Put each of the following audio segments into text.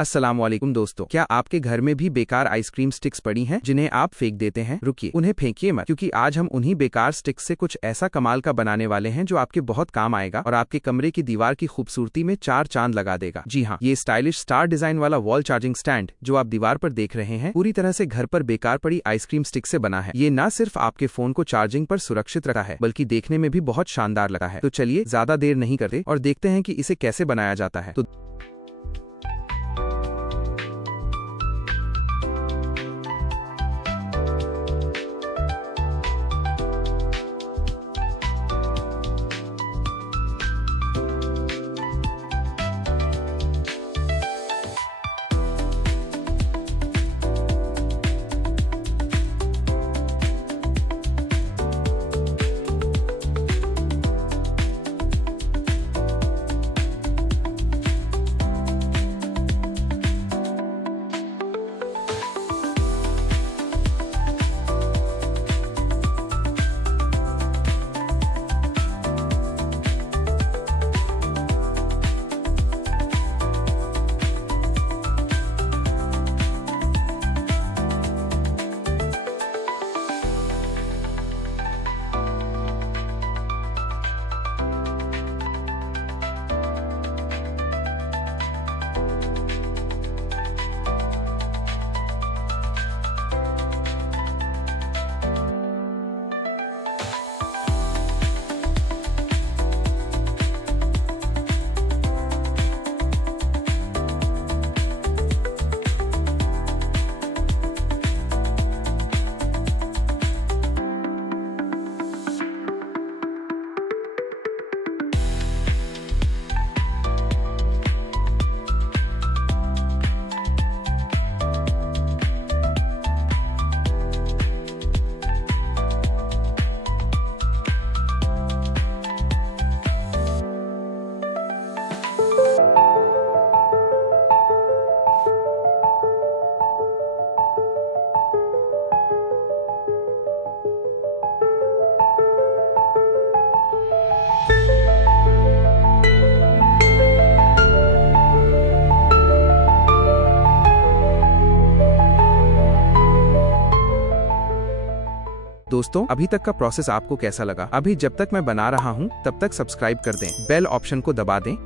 अस्सलाम-ओ-अलैकुम दोस्तों, क्या आपके घर में भी बेकार आइसक्रीम स्टिक्स पड़ी हैं जिन्हें आप फेंक देते हैं? रुकिए, उन्हें फेंकिए मत, क्योंकि आज हम उन्हीं बेकार स्टिक्स से कुछ ऐसा कमाल का बनाने वाले हैं जो आपके बहुत काम आएगा और आपके कमरे की दीवार की खूबसूरती में चार चांद लगा देगा। जी हाँ, ये स्टाइलिश स्टार डिजाइन वाला वॉल चार्जिंग स्टैंड जो आप दीवार पर देख रहे हैं, पूरी तरह से घर पर बेकार पड़ी आइसक्रीम स्टिक से बना है। ये न सिर्फ आपके फोन को चार्जिंग पर सुरक्षित रखा है, बल्कि देखने में भी बहुत शानदार लगा है। तो चलिए ज्यादा देर नहीं करते और देखते हैं कि इसे कैसे बनाया जाता है। दोस्तों, अभी तक का प्रोसेस आपको कैसा लगा? अभी जब तक मैं बना रहा हूँ तब तक सब्सक्राइब कर दें, बेल ऑप्शन को दबा दें।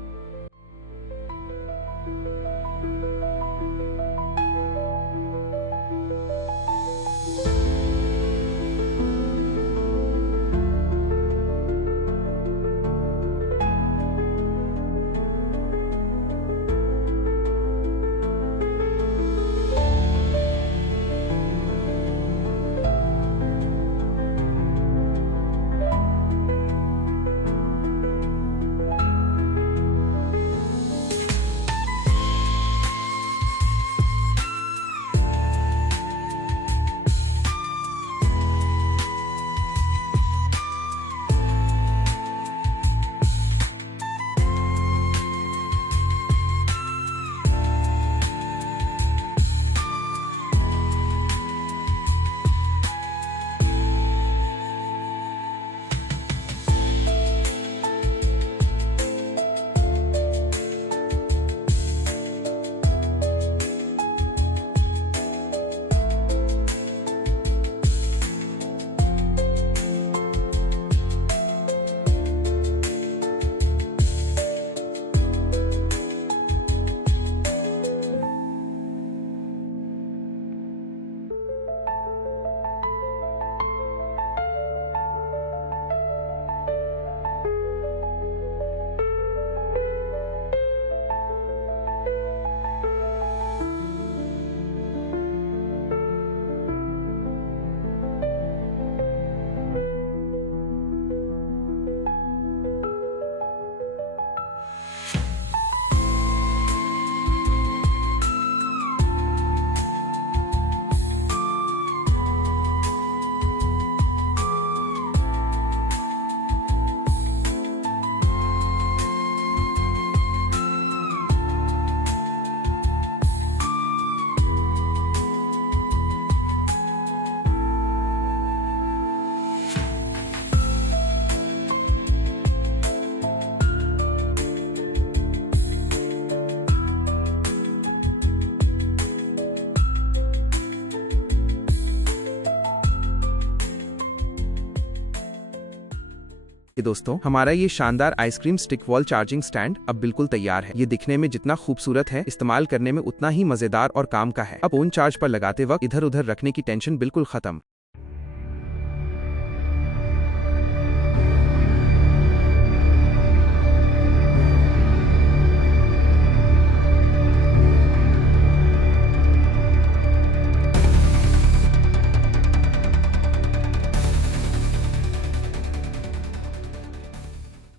ये दोस्तों, हमारा ये शानदार ice cream stick wall charging stand अब बिल्कुल तैयार है। ये दिखने में जितना खूबसूरत है, इस्तेमाल करने में उतना ही मजेदार और काम का है। अब फोन चार्ज पर लगाते वक्त इधर उधर रखने की टेंशन बिल्कुल खत्म।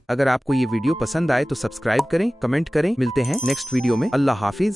अगर आपको ये वीडियो पसंद आए तो सब्सक्राइब करें, कमेंट करें। मिलते हैं नेक्स्ट वीडियो में। अल्लाह हाफिज।